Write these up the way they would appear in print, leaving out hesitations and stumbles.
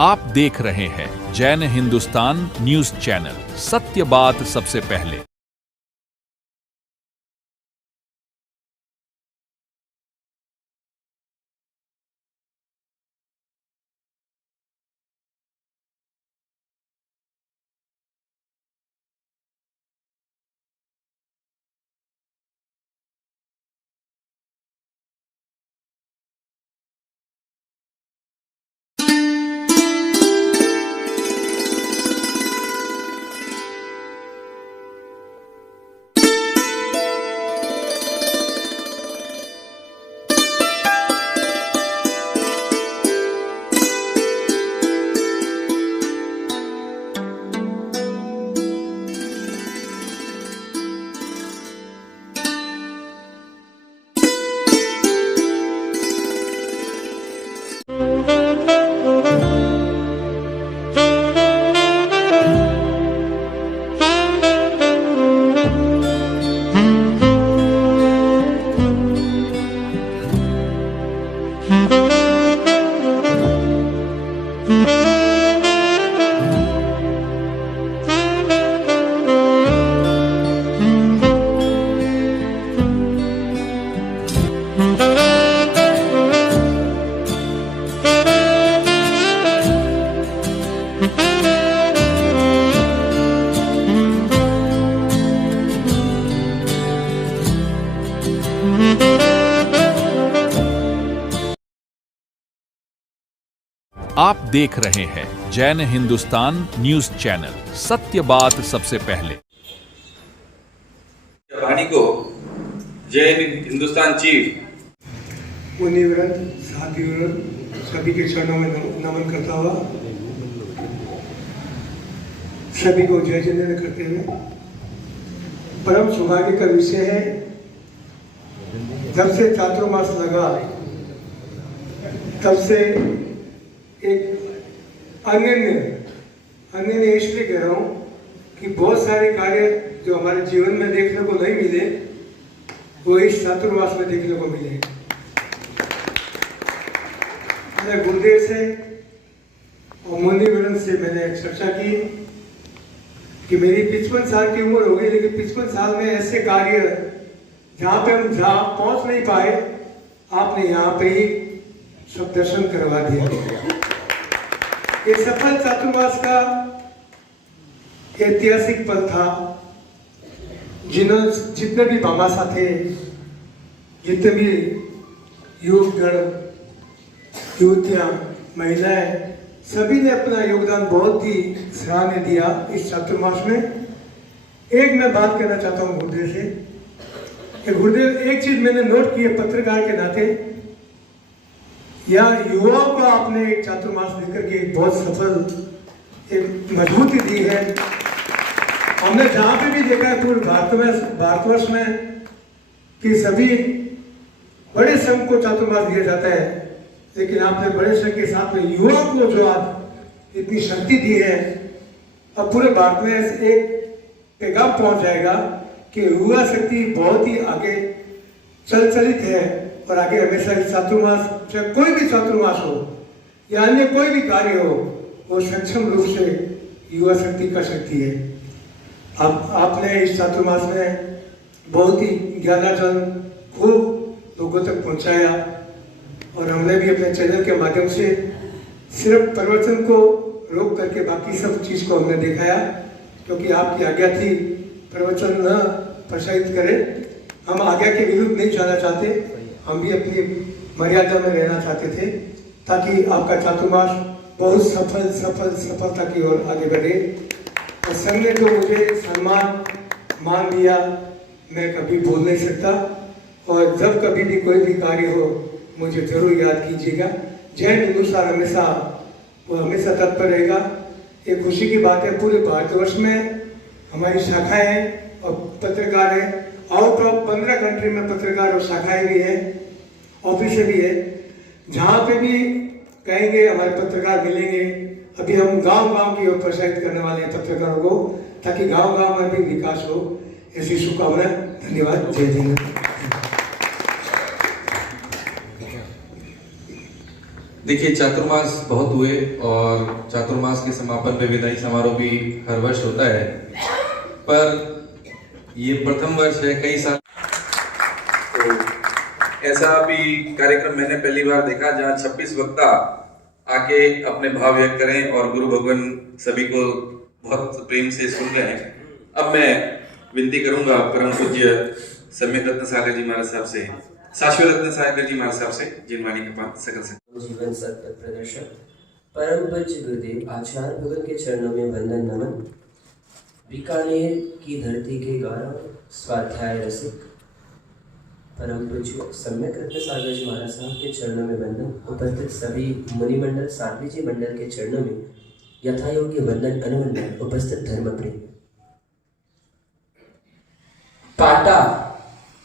आप देख रहे हैं जैन हिंदुस्तान न्यूज चैनल, सत्य बात सबसे पहले। आप देख रहे हैं जैन हिंदुस्तान न्यूज चैनल, सत्य बात सबसे पहले। वाणी को जैन हिंदुस्तान चीफ मुनिवरन साधुवरन सभी के चरणों में नमन करता हुआ सभी को जय जयंती करते हुए, परम सौभाग्य का विषय है, जब से चातुर्मास लगा तब से एक अन्य इसलिए कह रहा हूँ कि बहुत सारे कार्य जो हमारे जीवन में देखने को नहीं मिले वो इस चातुर्मास में देखने को मिले। मैंने गुरुदेव से और मुनिवरन से मैंने चर्चा की कि मेरी 55 साल की उम्र हो गई, लेकिन 55 साल में ऐसे कार्य जहाँ पे हम पहुँच नहीं पाए, आपने यहाँ पे ही सब दर्शन करवा दिया। ये सफल चातुर्मास का ऐतिहासिक पल था। जितने भी भामाशा थे, जितने भी युवकगण, युवतियां, महिलाएं, सभी ने अपना योगदान बहुत ही सराहनीय दिया इस चातुर्मास में। एक मैं बात कहना चाहता हूँ गुरुदेव से कि गुरुदेव, एक चीज मैंने नोट की है पत्रकार के नाते, या युवाओं को आपने एक चातुर्मास लेकर के एक बहुत सफल एक मजबूती दी है। हमने जहाँ पे भी देखा है पूरे भारतवर्ष में कि सभी बड़े संघ को चातुर्मास दिया जाता है, लेकिन आपने बड़े संघ के साथ में युवाओं को जो आज इतनी शक्ति दी है, अब पूरे भारत में एक पैगाम पहुंच जाएगा कि युवा शक्ति बहुत ही आगे चलित है और आगे हमेशा इस चातुर्मास, चाहे कोई भी चातुर्मास हो या अन्य कोई भी कार्य हो, वो सक्षम रूप से युवा शक्ति का शक्ति है। अब आपने इस चातुर्मास में बहुत ही ज्ञानार्जन खूब लोगों तक पहुंचाया और हमने भी अपने चैनल के माध्यम से सिर्फ प्रवचन को रोक करके बाकी सब चीज को हमने दिखाया, क्योंकि आपकी आज्ञा थी प्रवचन न प्रसारित करें। हम आज्ञा के विरुद्ध नहीं जाना चाहते, हम भी अपनी मर्यादा में रहना चाहते थे ताकि आपका चातुर्मास बहुत सफलता की ओर आगे बढ़े। और संघ ने जो मुझे सम्मान मान दिया, मैं कभी भूल नहीं सकता। और जब कभी भी कोई भी कार्य हो, मुझे जरूर याद कीजिएगा। जैन हिंदुस्तान हमेशा तत्पर रहेगा। एक खुशी की बात है, पूरे भारतवर्ष में हमारी शाखाएं हैं और पत्रकार हैं। आउट ऑफ 15 कंट्री में पत्रकार और शाखाएं भी है, ऑफिस भी है। जहाँ पे भी कहेंगे हमारे पत्रकार मिलेंगे। अभी हम गांव की ओर प्रसारित करने वाले हैं पत्रकारों को, ताकि गांव में भी विकास हो। ऐसी शुभकामनाएं। धन्यवाद। जय हिंद। देखिए, चातुर्मास बहुत हुए और चातुर्मास के समापन में विदाई समारोह भी हर वर्ष होता है, पर ये प्रथम वर्ष है कई साल। तो ऐसा भी कार्यक्रम मैंने पहली बार देखा जहां 26 वक्ता आके अपने भाव व्यक्त करें और गुरु भगवान सभी को बहुत प्रेम से सुन रहे हैं। अब मैं विनती करूंगा परम पूज्य सम्यक रत्न सागर जी महाराज साहब से, शाश्वत रत्न सागर जी महाराज साहब से, जिनवाणी के पास सकल से जीवन सत्य प्रदर्शक परम पूज्य गुरुदेव आचार्य भगत के चरणों में वंदन नमन। बीकानेर की धरती के गौरव स्वाध्याय रसिक परम पूज्य सम्यक रत्न सागर जी महाराज साहब के चरणों में वंदन। उपस्थित सभी मुनिमंडल साध्वी जी मंडल के चरणों में यथायोग्य वंदन अनुवंदन। उपस्थित धर्म प्रेम। पाटा,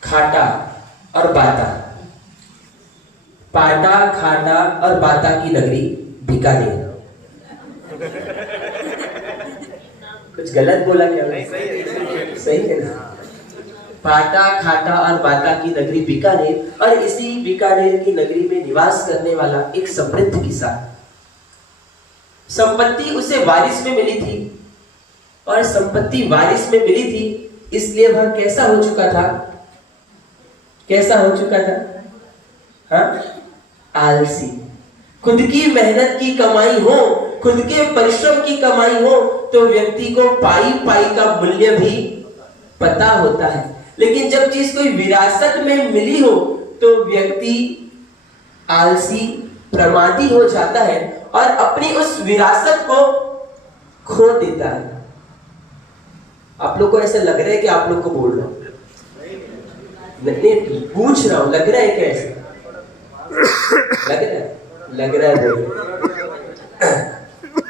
खाटा और बाता, पाटा, खाटा और बाता की नगरी बीकानेर। कुछ गलत बोला क्या? सही है ना? पाटा, खाटा और बाता की नगरी बीकानेर, और इसी बीकानेर की नगरी में निवास करने वाला एक समृद्ध किसान। संपत्ति उसे वारिस में मिली थी, और संपत्ति वारिस में मिली थी इसलिए वह कैसा हो चुका था? कैसा हो चुका था? हाँ, आलसी। खुद की मेहनत की कमाई हो, खुद के परिश्रम की कमाई हो तो व्यक्ति को पाई पाई का मूल्य भी पता होता है, लेकिन जब चीज कोई विरासत में मिली हो तो व्यक्ति आलसी, प्रमादी हो जाता है और अपनी उस विरासत को खो देता है। आप लोग को ऐसा लग रहा है कि आप लोग को बोल रहा हूं? नहीं, पूछ रहा हूं, लग रहा है कैसे? लग रहा है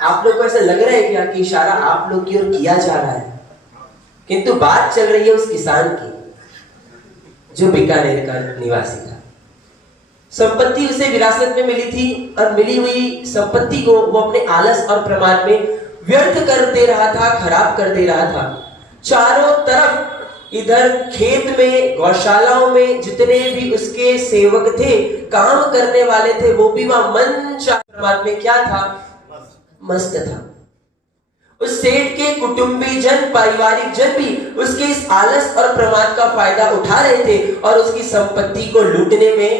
आप लोग को ऐसा लग रहा है क्या कि इशारा आप लोग की ओर किया जा रहा है, किंतु बात चल रही है उस किसान की जो बीकानेर का निवासी था। संपत्ति उसे विरासत में मिली थी और मिली हुई संपत्ति को वो अपने आलस और प्रमाद में व्यर्थ कर दे रहा था, खराब कर दे रहा था। चारों तरफ इधर खेत में, गौशालाओं में जितने भी उसके सेवक थे, काम करने वाले थे, वो भी वहां मन चाह में क्या था? मस्त था। उस सेठ के कुटुंबी जन, पारिवारिक जन भी उसके इस आलस और प्रमाद का फायदा उठा रहे थे और उसकी संपत्ति को लूटने में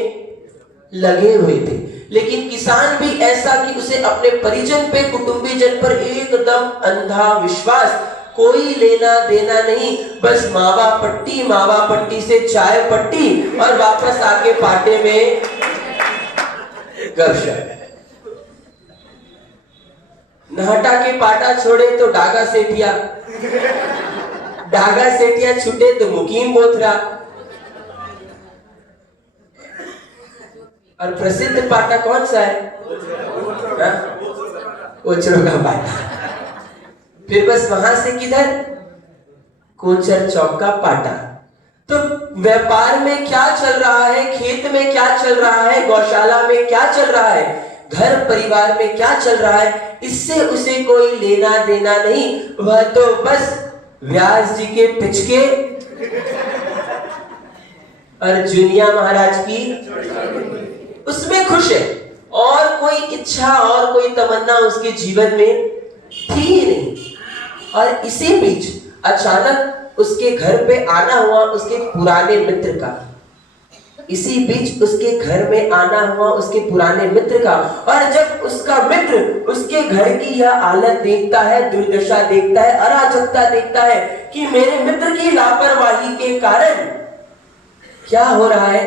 लगे हुए थे। लेकिन किसान भी ऐसा कि उसे अपने परिजन पे, कुटुंबी जन पर एकदम अंधा विश्वास, कोई लेना देना नहीं, बस मावा पट्टी से चाय पट्टी और वापस आके पाटे में गपशप। नहटा के पाटा छोड़े तो डागा सेठिया, डागा सेठिया छूटे तो मुकीम बोथरा। और प्रसिद्ध पाटा कौन सा है? ओचड़ों का पाटा। फिर बस वहां से किधर? कोचर चौक का पाटा। तो व्यापार में क्या चल रहा है, खेत में क्या चल रहा है, गौशाला में क्या चल रहा है, घर परिवार में क्या चल रहा है, इससे उसे कोई लेना देना नहीं। वह तो बस व्यास जी के पिचके और जुनिया महाराज की उसमें खुश है, और कोई इच्छा और कोई तमन्ना उसके जीवन में थी ही नहीं। और इसी बीच अचानक उसके घर पे आना हुआ उसके पुराने मित्र का, इसी बीच उसके घर में आना हुआ उसके पुराने मित्र का। और जब उसका मित्र उसके घर की यह हालत देखता है, दुर्दशा देखता है, अराजकता देखता है कि मेरे मित्र की लापरवाही के कारण क्या हो रहा है,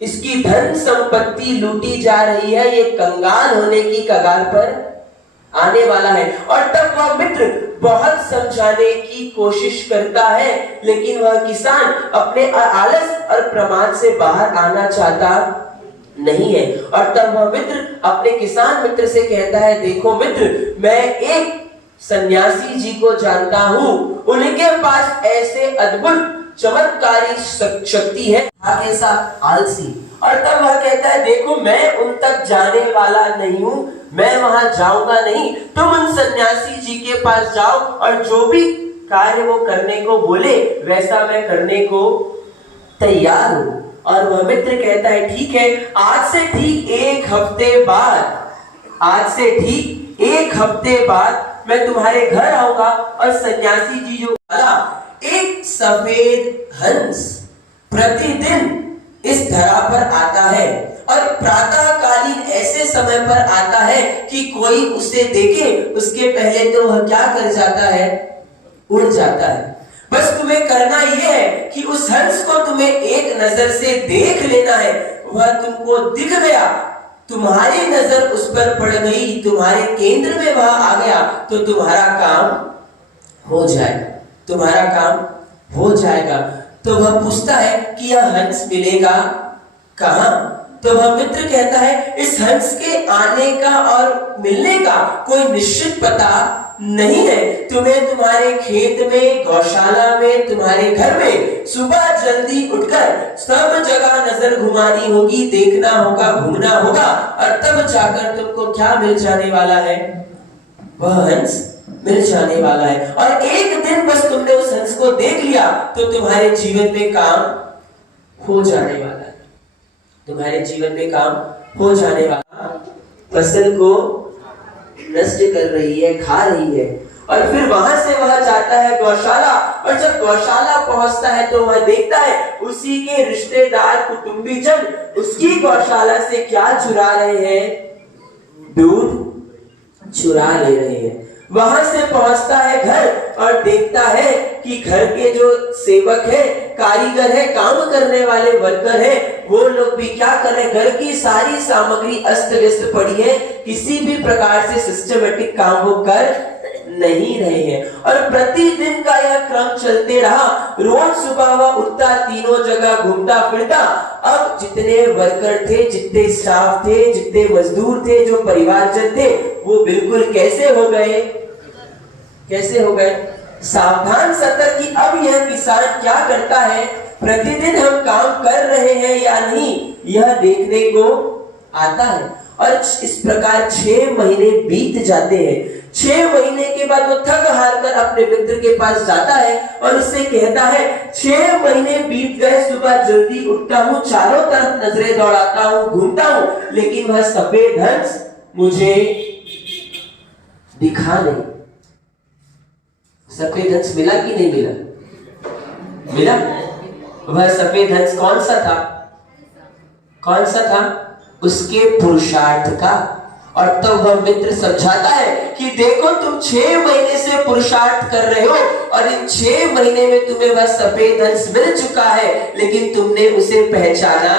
इसकी धन संपत्ति लूटी जा रही है, ये कंगाल होने की कगार पर आने वाला है। और तब वह मित्र बहुत समझाने की कोशिश करता है, लेकिन वह किसान अपने आलस और प्रमाद से बाहर आना चाहता नहीं है। और तब वह मित्र अपने किसान मित्र से कहता है, देखो मित्र, मैं एक सन्यासी जी को जानता हूं, उनके पास ऐसे अद्भुत चमत्कारी शक्ति है, ऐसा आलसी। और तब वह कहता है, देखो मैं उन तक जाने वाला नहीं हूं, मैं वहां जाऊंगा नहीं, तुम उन सन्यासी जी के पास जाओ और जो भी कार्य वो करने को बोले वैसा मैं करने को तैयार हूं। और वह मित्र कहता है, ठीक है, आज से ठीक 1 हफ्ते बाद आज से ठीक 1 हफ्ते बाद मैं तुम्हारे घर आऊंगा और सन्यासी जी जो वाला एक सफेद हंस प्रतिदिन इस धरा पर आता है और प्रातःकालीन ऐसे समय पर आता है कि कोई उसे देखे उसके पहले तो वह क्या कर जाता है, उड़ जाता है। बस तुम्हें करना यह है कि उस हंस को तुम्हें एक नजर से देख लेना है। वह तुमको दिख गया, तुम्हारी नजर उस पर पड़ गई, तुम्हारे केंद्र में वह आ गया, तो तुम्हारा काम हो जाएगा, तुम्हारा काम हो जाएगा। तो वह पूछता है कि यह हंस मिलेगा कहां? तो वह मित्र कहता है इस हंस के आने का और मिलने का कोई निश्चित पता नहीं है। तुम्हें तुम्हारे खेत में, गौशाला में, तुम्हारे घर में सुबह जल्दी उठकर सब जगह नजर घुमानी होगी, देखना होगा, घूमना होगा, और तब जाकर तुमको क्या मिल जाने वाला है? वह हंस मिल जाने वाला है। और एक दिन बस तुमने उस हंस को देख लिया तो तुम्हारे जीवन में काम हो जाने वाला है, तुम्हारे जीवन में काम हो जाने वाला। फसल को नष्ट कर रही है, खा रही है, और फिर वहां से वह जाता है गौशाला, और जब गौशाला पहुंचता है तो वह देखता है उसी के रिश्तेदार कुटुंबीजन उसकी गौशाला से क्या चुरा रहे हैं? दूध चुरा ले रहे हैं। वहां से पहुंचता है घर और देखता है कि घर के जो सेवक है, कारीगर है, काम करने वाले वर्कर है, वो लोग भी क्या कर रहे हैं? घर की सारी सामग्री अस्त व्यस्त पड़ी है, किसी भी प्रकार से सिस्टमेटिक काम वो कर नहीं रहे हैं। और प्रतिदिन का यह क्रम चलते रहा। रोज सुबह वह उठता, तीनों जगह घूमता फिरता। अब जितने वर्कर थे, जितने स्टाफ थे, जितने मजदूर थे, जो परिवारजन थे, वो बिल्कुल कैसे हो गए? कैसे हो गए? सावधान सतर्क कि अब यह किसान क्या करता है, प्रतिदिन हम काम कर रहे हैं या नहीं, यह देखने को आता है। और इस प्रकार 6 महीने बीत जाते हैं। 6 महीने के बाद वो थक हार कर अपने मित्र के पास जाता है और उससे कहता है 6 महीने बीत गए, सुबह जल्दी उठता हूँ, चारों तरफ नजरें दौड़ाता हूँ, घूमता हूँ, लेकिन वह सफेद हंस मुझे दिखा नहीं। सफेद हंस मिला कि नहीं मिला? मिला। वह सफेद हंस कौन सा था? कौन सा था? उसके पुरुषार्थ का। और तब वह मित्र समझाता है कि देखो तुम 6 महीने से पुरुषार्थ कर रहे हो और इन 6 महीने में तुम्हें वह सफेद हंस मिल चुका है, लेकिन तुमने उसे पहचाना,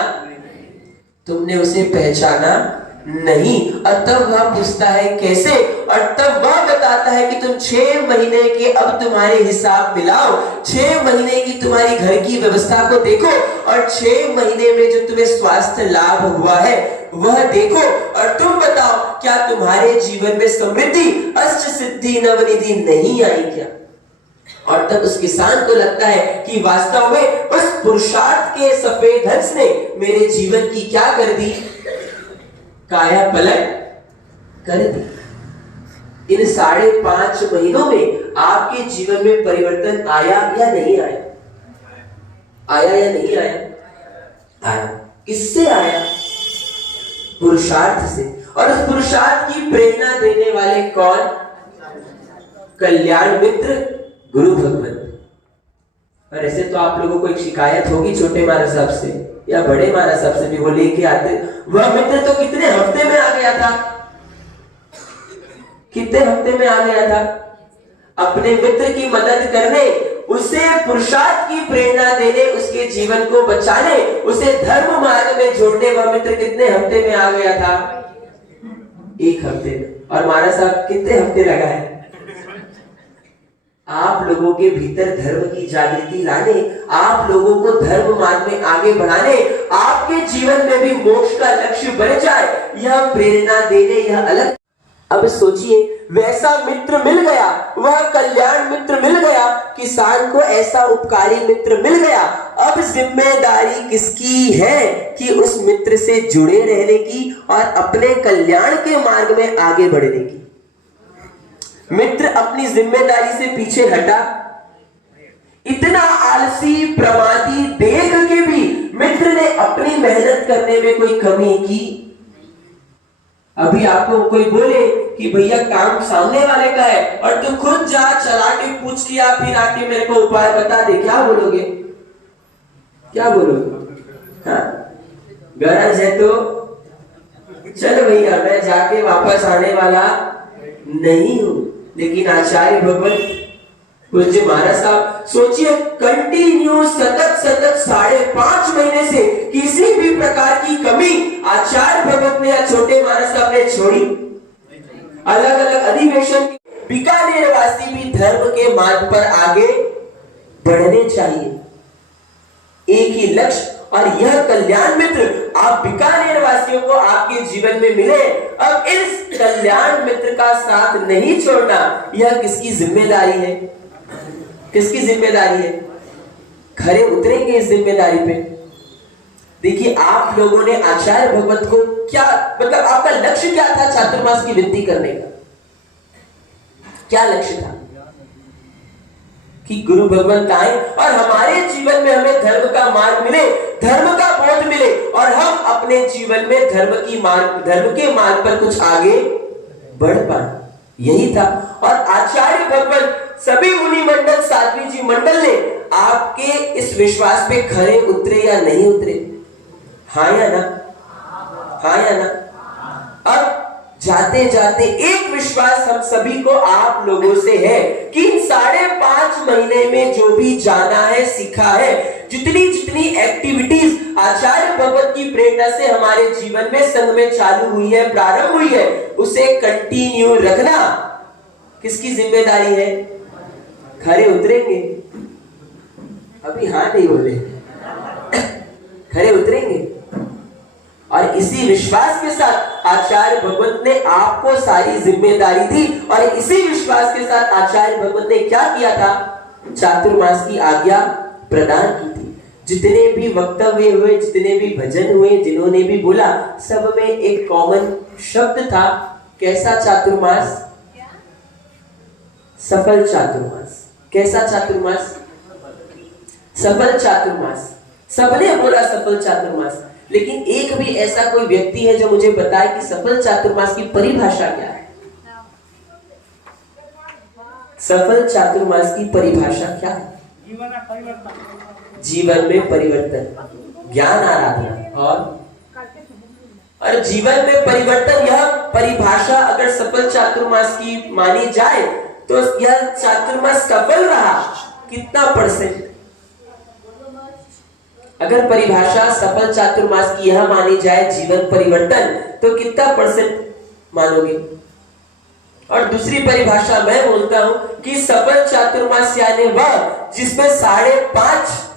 तुमने उसे पहचाना नहीं। और तब वह पूछता है कैसे? और तब वह बताता है कि तुम 6 महीने के अब तुम्हारे हिसाब मिलाओ, 6 महीने की तुम्हारी घर की व्यवस्था को देखो, और 6 महीने में जो तुम्हें स्वास्थ्य लाभ हुआ है वह देखो, और तुम बताओ क्या तुम्हारे जीवन में समृद्धि, अष्ट सिद्धि, नवनिधि नहीं आई क्या? और तब उस किसान को लगता है कि वास्तव में उस पुरुषार्थ के सफेद हंस ने मेरे जीवन की क्या कर दी? काया पलट कर दी। इन 5.5 महीनों में आपके जीवन में परिवर्तन आया या नहीं आया? आया या नहीं आया? आया। किससे आया? पुरुषार्थ से। और उस पुरुषार्थ की प्रेरणा देने वाले कौन? कल्याण मित्र गुरु भगवत। और ऐसे तो आप लोगों को एक शिकायत होगी छोटे महाराज साहब से या बड़े महाराज साहब से भी, वो लेके आते, वह मित्र तो कितने हफ्ते में आ गया था, कितने हफ्ते में आ गया था अपने मित्र की मदद करने, उसे पुरुषार्थ की प्रेरणा देने, उसके जीवन को बचाने, उसे धर्म मार्ग में जोड़ने। वह मित्र कितने हफ्ते में आ गया था? 1 हफ्ते में। और महाराज साहब कितने हफ्ते लगा है आप लोगों के भीतर धर्म की जागृति लाने, आप लोगों को धर्म मार्ग में आगे बढ़ाने, आपके जीवन में भी मोक्ष का लक्ष्य बन जाए, यह प्रेरणा देने, यह अलग। अब सोचिए, वैसा मित्र मिल गया, वह कल्याण मित्र मिल गया, किसान को ऐसा उपकारी मित्र मिल गया। अब जिम्मेदारी किसकी है कि उस मित्र से जुड़े रहने की और अपने कल्याण के मार्ग में आगे बढ़ने की। मित्र अपनी जिम्मेदारी से पीछे हटा। इतना आलसी प्रमादी देख के भी मित्र ने अपनी मेहनत करने में कोई कमी की? अभी आपको कोई बोले कि भैया काम सामने वाले का है और तू खुद जा चला के पूछ लिया, फिर आके मेरे को उपाय बता दे, क्या बोलोगे? क्या बोलोगे? हाँ, गरज है तो चलो भैया, मैं जाके वापस आने वाला नहीं हूं। लेकिन आचार्य भगवत पूज्य महाराज साहब सोचिए, कंटिन्यू सतत 5.5 महीने से किसी भी प्रकार की कमी आचार्य भगवत ने या छोटे महाराज साहब ने छोड़ी। अलग अलग अधिवेशन, बीकानेर वासी भी धर्म के मार्ग पर आगे बढ़ने चाहिए, एक ही लक्ष्य, और यह कल्याण मित्र आप बीकानेर वासियों को आपके जीवन में मिले। अब इस कल्याण मित्र का साथ नहीं छोड़ना, यह किसकी जिम्मेदारी है? किसकी जिम्मेदारी है? खरे उतरेंगे इस जिम्मेदारी पे। देखिए, आप लोगों ने आचार्य भगवत को क्या, मतलब आपका लक्ष्य क्या था चातुर्मास की विनती करने का? क्या लक्ष्य था? कि गुरु भगवंत आए और हमारे जीवन में हमें धर्म का मार्ग मिले, धर्म का बोध मिले, और हम अपने जीवन में धर्म के मार्ग पर कुछ आगे बढ़ पाए, यही था। और आचार्य भगवंत, सभी मुनि मंडल, साध्वी जी मंडल ने आपके इस विश्वास पे खरे उतरे या नहीं उतरे? हाँ या ना? हाँ या ना? अब जाते जाते एक विश्वास हम सभी को आप लोगों से है कि 5.5 महीने में जो भी जाना है, सीखा है, जितनी जितनी एक्टिविटीज आचार्य भगवत की प्रेरणा से हमारे जीवन में संघ में चालू हुई है, प्रारंभ हुई है, उसे कंटिन्यू रखना किसकी जिम्मेदारी है? खरे उतरेंगे? अभी हाँ नहीं बोले। खरे उतरेंगे। और इसी विश्वास के साथ आचार्य भगवत ने आपको सारी जिम्मेदारी दी, और इसी विश्वास के साथ आचार्य भगवत ने क्या किया था? चातुर्मास की आज्ञा प्रदान की थी। जितने भी वक्तव्य हुए, जितने भी भजन हुए, जिन्होंने भी बोला, सब में एक कॉमन शब्द था। कैसा चातुर्मास? सफल चातुर्मास। कैसा चातुर्मास? सफल चातुर्मास। सबने बोला सफल चातुर्मास, लेकिन एक भी ऐसा कोई व्यक्ति है जो मुझे बताए कि सफल चातुर्मास की परिभाषा क्या है? सफल चातुर्मास की परिभाषा क्या है? जीवन में परिवर्तन, ज्ञान आराधना और जीवन में परिवर्तन। यह परिभाषा अगर सफल चातुर्मास की मानी जाए तो यह चातुर्मास सफल रहा कितना %? अगर परिभाषा सफल चातुर्मास की यह मानी जाए जीवन परिवर्तन, तो कितना % मानोगे? और दूसरी परिभाषा मैं बोलता हूं कि सफल चातुर्मास यानी वह जिसमें 5.5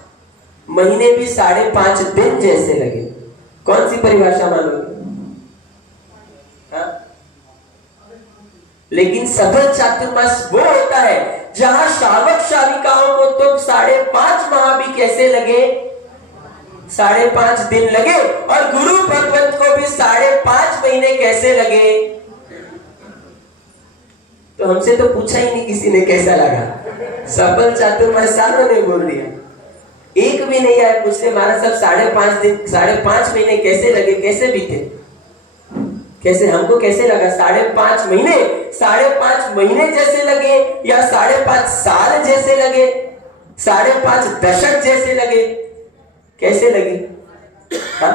महीने भी 5.5 दिन जैसे लगे। कौन सी परिभाषा मानोगे? लेकिन सफल चातुर्मास वो होता है जहां श्रावक श्राविकाओं को तो 5.5 माह भी कैसे लगे? 5.5 दिन लगे, और गुरु भगवंत को भी 5.5 महीने कैसे लगे? तो हमसे तो पूछा ही नहीं किसी ने कैसा लगा। सफल चातुर्मास सारों ने बोल दिया, एक भी नहीं आया पूछते महाराज साहब 5.5 दिन 5.5 महीने कैसे लगे, कैसे बीते, कैसे हमको कैसे लगा? 5.5 महीने 5.5 महीने जैसे लगे, या 5.5 साल जैसे लगे, 5.5 दशक जैसे लगे, कैसे लगे? हाँ?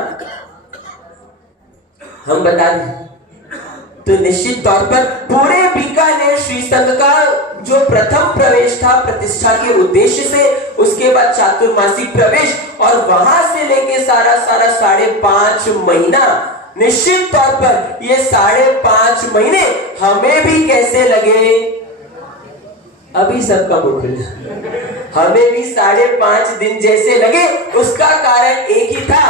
हम बता दें तो निश्चित तौर पर पूरे बीकानेर श्री संघ का जो प्रथम प्रवेश था प्रतिष्ठा के उद्देश्य से, उसके बाद चातुर्मासिक प्रवेश, और वहां से लेके सारा 5.5 महीना, निश्चित तौर पर ये 5.5 महीने हमें भी कैसे लगे? अभी सबका मुख खुला। हमें भी 5.5 दिन जैसे लगे। उसका कारण एक ही था,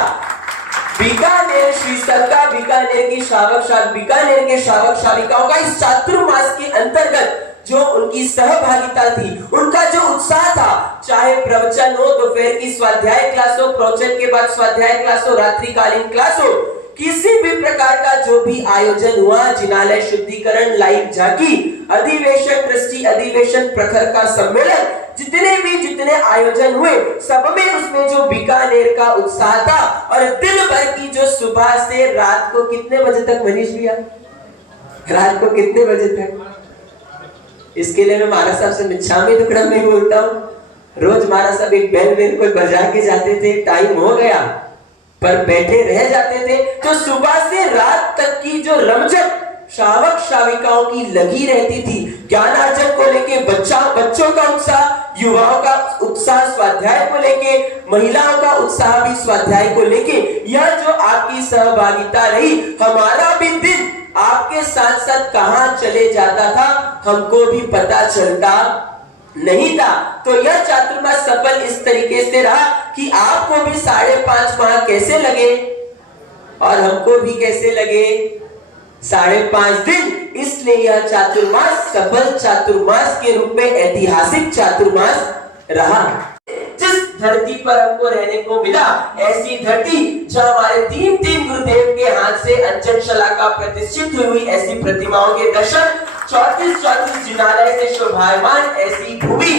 बीकानेर श्री संघ का, बीकानेर के श्रावक श्राविकाओं का इस चातुर्मास के अंतर्गत जो उनकी सहभागिता थी, उनका जो उत्साह था, चाहे प्रवचन हो, दोपहर की स्वाध्याय क्लास हो, प्रवचन के बाद स्वाध्याय क्लास हो, रात्रिकालीन क्लास हो, किसी भी प्रकार का जो भी आयोजन हुआ, जिनालय शुद्धिकरण, लाइव झांकी, अधिवेशन, ट्रस्टी अधिवेशन, प्रखर का सम्मेलन, जितने आयोजन हुए सब में उसमें जो बीकानेर का उत्साह था और दिन भर की जो सुबह से रात को कितने बजे तक, मनीष भैया, रात को कितने बजे तक? इसके लिए मैं महाराज साहब से मिच्छामी दुक्कड़म में बोलता हूँ। रोज महाराज साहब एक बेल कोई बजा के जाते थे, टाइम हो गया पर बैठे रह जाते थे। तो सुबह से रात तक की जो रमझट श्रावक श्राविकाओं की लगी रहती थी, ज्ञानार्जन को लेके बच्चों का उत्साह, युवाओं का उत्साह स्वाध्याय को लेके, महिलाओं का उत्साह भी स्वाध्याय को लेके, यह जो आपकी सहभागिता रही, हमारा भी दिन आपके साथ साथ कहां चले जाता था हमको भी पता चलता नहीं था। तो यह चातुर्मास सफल इस तरीके से रहा कि आपको भी 5.5 माह कैसे लगे और हमको भी कैसे लगे 5.5 दिन। इसलिए यह चातुर्मास सफल चातुर्मास के रूप में ऐतिहासिक चातुर्मास रहा। जिस धरती पर हमको रहने को मिला, ऐसी धरती जो हमारे तीन गुरुदेव के हाथ से अंजन शलाका प्रतिष्ठित हुई, ऐसी प्रतिमाओं के दर्शन, 34 जिनालय से शोभायमान ऐसी भूमि,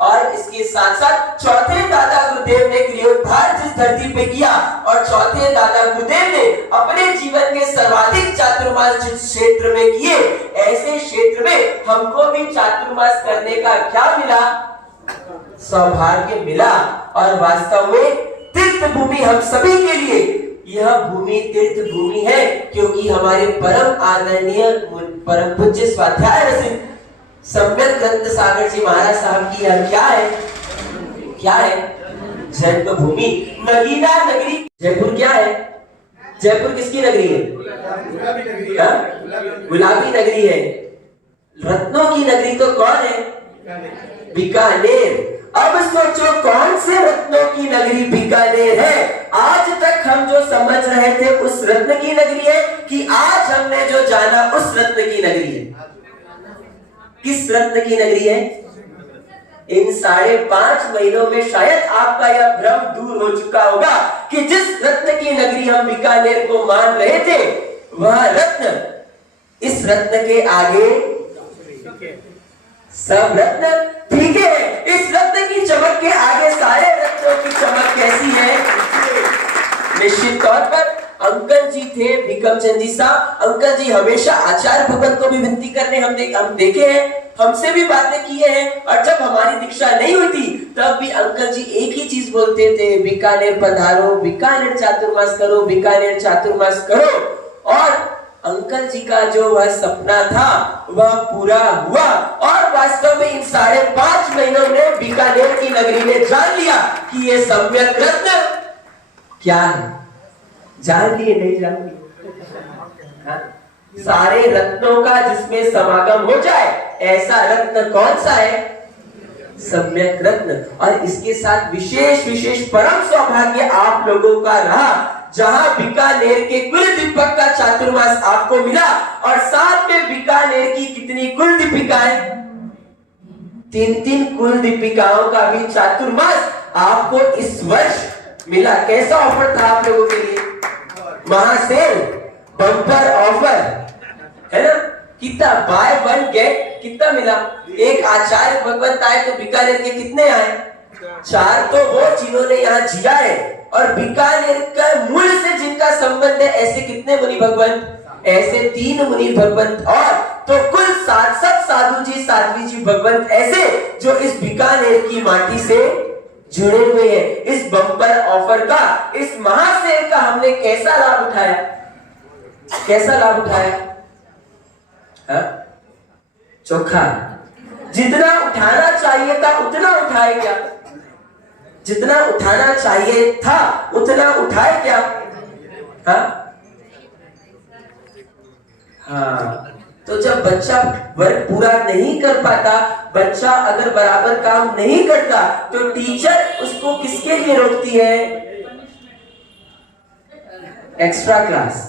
और इसके साथ साथ चौथे दादा गुरुदेव ने गृहोद्धार जिस धरती पे किया और चौथे दादा गुरुदेव ने अपने जीवन के सर्वाधिक चातुर्मास जिस क्षेत्र में किए, ऐसे क्षेत्र में हमको भी चातुर्मास करने का क्या मिला? सौभाग्य मिला। और वास्तव में तीर्थ भूमि हम सभी के लिए यह भूमि तीर्थ भूमि है, क्योंकि हमारे परम आदरणीय परम पूज्य स्वाध्याय रसिक सम्यक ग्रंथ सागर जी महाराज साहब की यह क्या है? जन्मभूमि, नगीना नगरी। जयपुर क्या है? जयपुर किसकी नगरी है? गुलाबी नगरी है। रत्नों की नगरी तो कौन है? बीकानेर। अब सोचो कौन से रत्नों की नगरी बीकानेर है? आज तक हम जो समझ रहे थे उस रत्न की नगरी है कि आज हमने जो जाना उस रत्न की नगरी है? किस रत्न की नगरी है? इन 5.5 महीनों में शायद आपका यह भ्रम दूर हो चुका होगा कि जिस रत्न की नगरी हम बीकानेर को मान रहे थे, वह रत्न, इस रत्न के आगे सब रत्न फीके हैं। इस रत्न की चमक के आगे सारे रत्नों की चमक कैसी है? निश्चित तौर पर अंकल जी थे, विक्रम चंद जी साहब, अंकल जी हमेशा आचार्य भगवत को भी विनती करने हम देखे हैं, हमसे भी बातें किए हैं। और जब हमारी दीक्षा नहीं हुई थी तब भी अंकल जी एक ही चीज बोलते थे, बीकानेर पधारो, बीकानेर चातुर्मास करो, बीकानेर चातुर्मास करो। और अंकल जी का जो वह सपना था वह पूरा हुआ। और वास्तव में इन 5.5 महीनों में बीकानेर की नगरी ने जान लिया कि ये सम्यक रत्न क्या है। जान लिए? नहीं जान लिए? सारे रत्नों का जिसमें समागम हो जाए, ऐसा रत्न कौन सा है? सम्यक रत्न। और इसके साथ विशेष परम सौभाग्य आप लोगों का रहा, जहां बीकानेर के कुल दीपक का चातुर्मास आपको मिला। और साथ में बीकानेर की कितनी कुल दीपिकाएं? 3 कुल दीपिकाओं का भी चातुर्मास आपको इस वर्ष मिला। कैसा ऑफर था आप लोगों के लिए? महासेल, बम्पर ऑफर है ना? कितना बाय 1 गेट कितना मिला? एक आचार्य भगवंत आए तो बीकानेर के कितने आए? 4 तो वो जिन्होंने यहाँ जिया है। और बीकानेर का मूल से जिनका संबंध है, ऐसे कितने मुनि भगवंत? ऐसे 3 मुनि भगवंत। और तो कुल 7 साधु जी, साध्वी जी भगवंत ऐसे जो इस बीकानेर की माटी से जुड़े हुए हैं। इस बम्पर ऑफर का, इस महासेल का हमने कैसा लाभ उठाया? कैसा लाभ उठाया? चोखा। जितना उठाना चाहिए था उतना उठाए क्या? जितना उठाना चाहिए था उतना उठाए क्या? हाँ। तो जब बच्चा वर्क पूरा नहीं कर पाता, बच्चा अगर बराबर काम नहीं करता, तो टीचर उसको किसके लिए रोकती है? Extra class.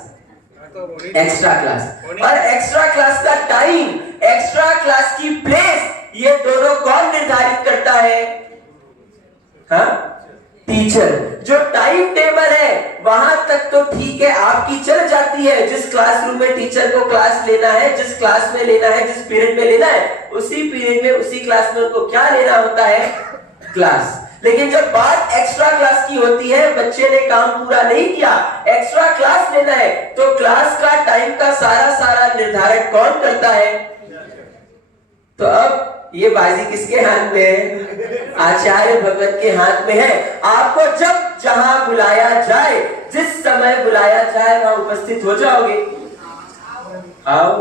और एक्स्ट्रा क्लास का टाइम, एक्स्ट्रा क्लास की प्लेस, ये दोनों कौन निर्धारित करता है? टीचर। जो टाइम टेबल है वहां तक तो ठीक है, आपकी चल जाती है। जिस क्लासरूम में टीचर को क्लास लेना है, जिस क्लास में लेना है, जिस पीरियड में लेना है, उसी पीरियड में उसी क्लास में उनको क्या लेना होता है, क्लास। लेकिन जब बात एक्स्ट्रा क्लास की होती है, बच्चे ने काम पूरा नहीं किया, एक्स्ट्रा क्लास लेना है, तो क्लास का टाइम का सारा निर्धारण कौन करता है? तो अब ये बाजी किसके हाथ में है? आचार्य भगत के हाथ में है। आपको जब जहां बुलाया जाए, जिस समय बुलाया जाए, वहां उपस्थित हो जाओगे। आओ।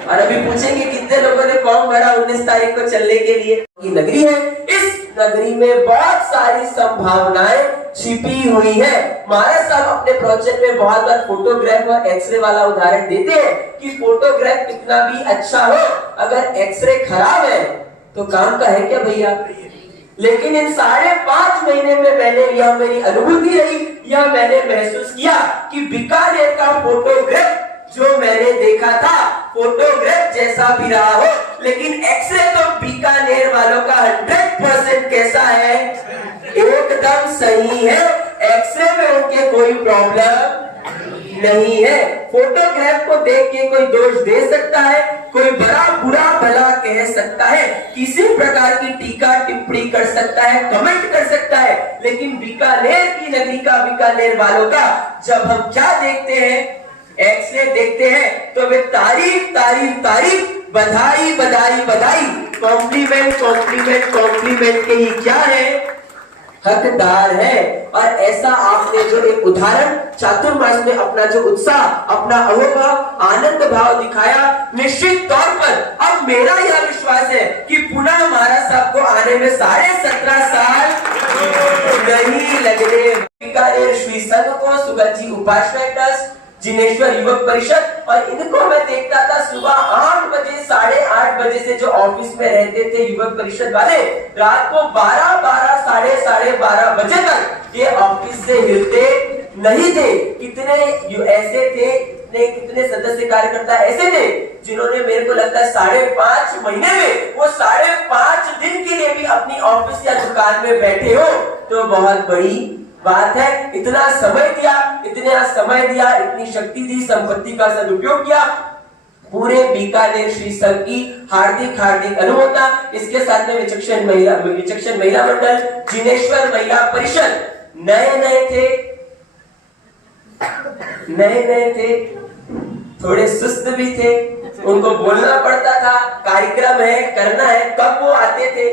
और अभी पूछेंगे कितने लोगों ने फॉर्म भरा 19 तारीख को चलने के लिए। ये नगरी है, इस नगरी में बहुत सारी संभावनाएं छिपी हुई है। महाराज साहब अपने प्रोजेक्ट में बहुत बार फोटोग्राफ और एक्सरे वाला उदाहरण देते हैं कि फोटोग्राफ कितना भी अच्छा हो, अगर एक्सरे खराब है तो काम का है क्या भैया? लेकिन इन 5.5 महीने में मैंने, यह मेरी अनुभूति रही, यह मैंने महसूस किया कि बीकानेर का फोटोग्राफ जो मैंने देखा था, फोटोग्राफ जैसा भी रहा हो, लेकिन एक्सरे तो बीकानेर वालों का 100% कैसा है? एकदम सही है। एक्सरे में उनके कोई प्रॉब्लम नहीं है। फोटोग्राफ को देख के कोई दोष दे सकता है, कोई बड़ा बुरा भला कह सकता है, किसी प्रकार की टीका टिप्पणी कर सकता है, कमेंट कर सकता है, लेकिन बीकानेर की नगरी का, बीकानेर वालों का जब हम क्या देखते हैं, एक्सरे देखते हैं, तो वे तारीफ तारीफ तारीफ, बधाई बधाई बधाई, कॉम्प्लीमेंट कॉम्प्लीमेंट कॉम्प्लीमेंट के ही क्या है, हकदार है। और ऐसा आपने जो एक उदाहरण चातुर्मास में अपना जो उत्साह, अपना अहोभाव, आनंद भाव दिखाया, निश्चित तौर पर अब मेरा यह विश्वास है कि पुनः महाराज साहब को आने में 17.5 साल नहीं लगने। बीकानेर श्री संघ को, सुगंजी उपासना ट्रस्ट, जिनेश्वर युवक परिषद, और इनको मैं देखता था सुबह 8 बजे, 8:30 बजे से जो ऑफिस में रहते थे युवक परिषद वाले, रात को 12, साढ़े 12 बजे तक ये ऑफिस से हिलते नहीं थे। कितने ऐसे थे, कितने सदस्य कार्यकर्ता ऐसे थे जिन्होंने, मेरे को लगता है 5.5 महीने में वो 5.5 दिन के लिए भी अपनी ऑफिस या दुकान में बैठे हो, तो बहुत बड़ी बात है। इतना समय दिया, इतनी शक्ति दी, संपत्ति का सदुपयोग किया। पूरे बीकानेर श्री संघ की हार्दिक हार्दिक अनुमोदना। इसके साथ में विचक्षण महिला मंडल, जिनेश्वर महिला परिषद नए थे, थोड़े सुस्त भी थे, उनको बोलना पड़ता था, कार्यक्रम है, करना है, कब वो आते थे।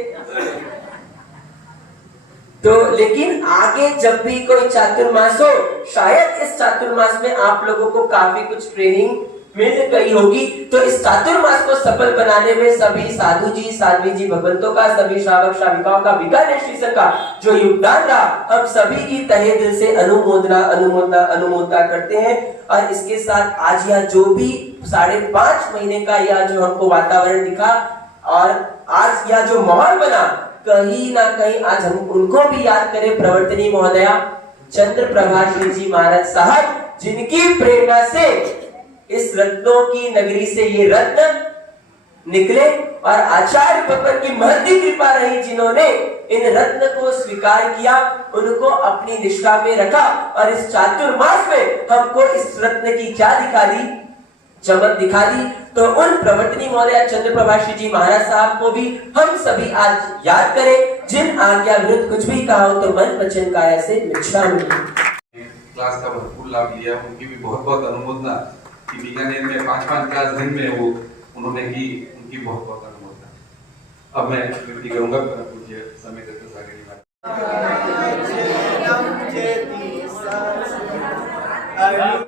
तो लेकिन आगे जब भी कोई चातुर्मास हो, शायद इस चातुर्मास में आप लोगों को काफी कुछ ट्रेनिंग मिल गई होगी। तो इस चातुर्मास को सफल बनाने में सभी साधु जी, साध्वी जी, भगवंतों का, सभी श्रावक श्राविकाओं का, बीकानेर श्री संघ का जो योगदान रहा, हम सभी की तहे दिल से अनुमोदना करते हैं। और इसके साथ आज यह जो भी 5.5 महीने का यह जो हमको वातावरण दिखा, और आज यह जो माहौल बना, कहीं ना कहीं आज हम उनको भी याद करें, प्रवर्तनी महोदया चंद्रप्रभा श्री जी महाराज साहब, जिनकी प्रेरणा से इस रत्नों की नगरी से ये रत्न निकले, और आचार्य भगवत की महती कृपा रही, जिन्होंने इन रत्न को स्वीकार किया, उनको अपनी निष्ठा में रखा। और इस चातुर्मास में हमको इस रत्न की क्या दिखा दी, चमक दिखा दी। तो उन प्रवर्तनी महोदया चंद्रप्रभा श्री जी महाराज साहब को भी हम सभी आज याद करें, जिन आज्ञा विरुद्ध कुछ भी कहा हो तो मन वचन काया से मिच्छामि। क्लास का भरपूर लाभ लिया, उनकी भी बहुत बहुत अनुमोदना कि बीकानेर में 5 क्लास दिन में वो उन्होंने की, उनकी बहुत बहुत अनुमोदना। अब मैं विनती करूंगा पूज्य समय दत्त सागर जी।